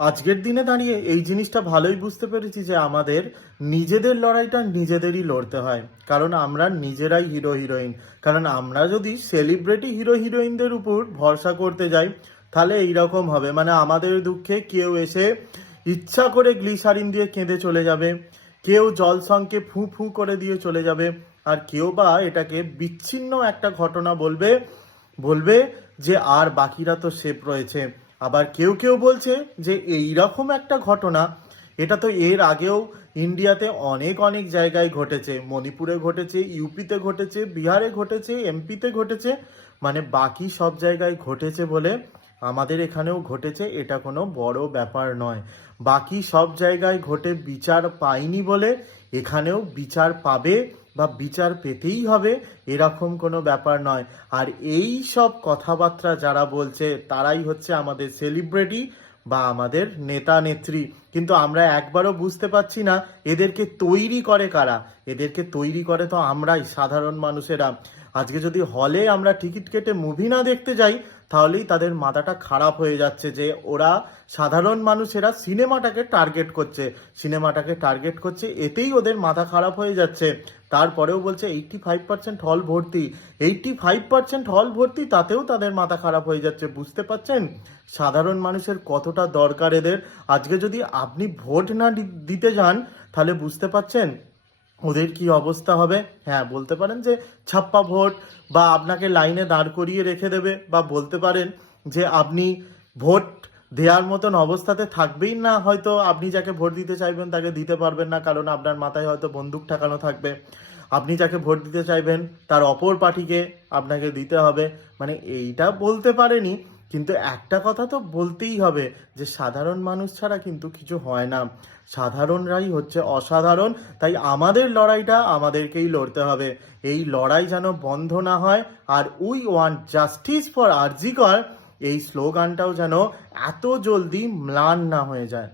আজকের দিনে দাঁড়িয়ে এই জিনিসটা ভালোই বুঝতে পেরেছি যে আমাদের নিজেদের লড়াইটা নিজেদেরই লড়তে হয়, কারণ আমরা নিজেরাই হিরো হিরোইন। কারণ আমরা যদি সেলিব্রিটি হিরো হিরোইনদের উপর ভরসা করতে যাই, তাহলে এইরকম হবে, মানে আমাদের দুঃখে কেউ এসে ইচ্ছা করে গ্লিসারিন দিয়ে কেঁদে চলে যাবে, কেউ জলসংকে ফু ফু করে দিয়ে চলে যাবে, আর কেউ বা এটাকে বিচ্ছিন্ন একটা ঘটনা বলবে, বলবে যে আর বাকিরা তো সেফ রয়েছে। আবার কেউ কেউ বলছে যে এই রকম একটা ঘটনা, এটা তো এর আগেও ইন্ডিয়াতে অনেক অনেক জায়গায় ঘটেছে, মণিপুরে ঘটেছে, ইউপিতে ঘটেছে, বিহারে ঘটেছে, এমপিতে ঘটেছে, মানে বাকি সব জায়গায় ঘটেছে বলে আমাদের এখানেও ঘটেছে, এটা কোনো বড় ব্যাপার নয়। বাকি সব জায়গায় ঘটে বিচার পায়নি বলে এখানেও বিচার পাবে বা বিচার পেতেই হবে, এরকম কোনো ব্যাপার নয়। আর এই সব কথাবার্তা যারা বলছে তারাই হচ্ছে আমাদের সেলিব্রিটি বা আমাদের নেতা নেত্রী। কিন্তু আমরা একবারও বুঝতে পারছি না এদেরকে তৈরি করে কারা। এদেরকে তৈরি করে তো আমরাই, সাধারণ মানুষেরা। আজকে যদি হলে আমরা টিকিট কেটে মুভি না দেখতে যাই, তাহলেই তাদের মাথাটা খারাপ হয়ে যাচ্ছে যে ওরা সাধারণ মানুষেরা সিনেমাটাকে টার্গেট করছে, এতেই ওদের মাথা খারাপ হয়ে যাচ্ছে। তারপরেও বলছে 85% হল ভর্তি, 85% হল ভর্তি, তাতেও তাদের মাথা খারাপ হয়ে যাচ্ছে। বুঝতে পারছেন সাধারণ মানুষের কতটা দরকার এদের? আজকে যদি আপনি ভোট না দিতে যান, তাহলে বুঝতে পারছেন ওদের কি অবস্থা হবে। হ্যাঁ, বলতে পারেন যে ছাপ্পা ভোট, বা আপনাকে লাইনে দাঁড় করিয়ে রেখে দেবে, বা বলতে পারেন যে আপনি ভোট দেওয়ার মতন অবস্থাতে থাকবেই না, হয়তো আপনি যাকে ভোট দিতে চাইবেন তাকে দিতে পারবেন না, কারণ আপনার মাথায় হয়তো বন্দুক ঠেকানো থাকবে। আপনি যাকে ভোট দিতে চাইবেন তার অপর পার্টিকে আপনাকে দিতে হবে। মানে এইটা বলতে পারেনি, কিন্তু একটা কথা তো বলতেই হবে যে সাধারণ মানুষ ছাড়া কিন্তু কিছু হয় না, সাধারণরাই হচ্ছে অসাধারণ। তাই আমাদের লড়াইটা আমাদেরকেই লড়তে হবে। এই লড়াই যেন বন্ধ না হয়, আর we want justice for RG Kar, এই স্লোগানটাও যেন এত জলদি ম্লান না হয়ে যায়।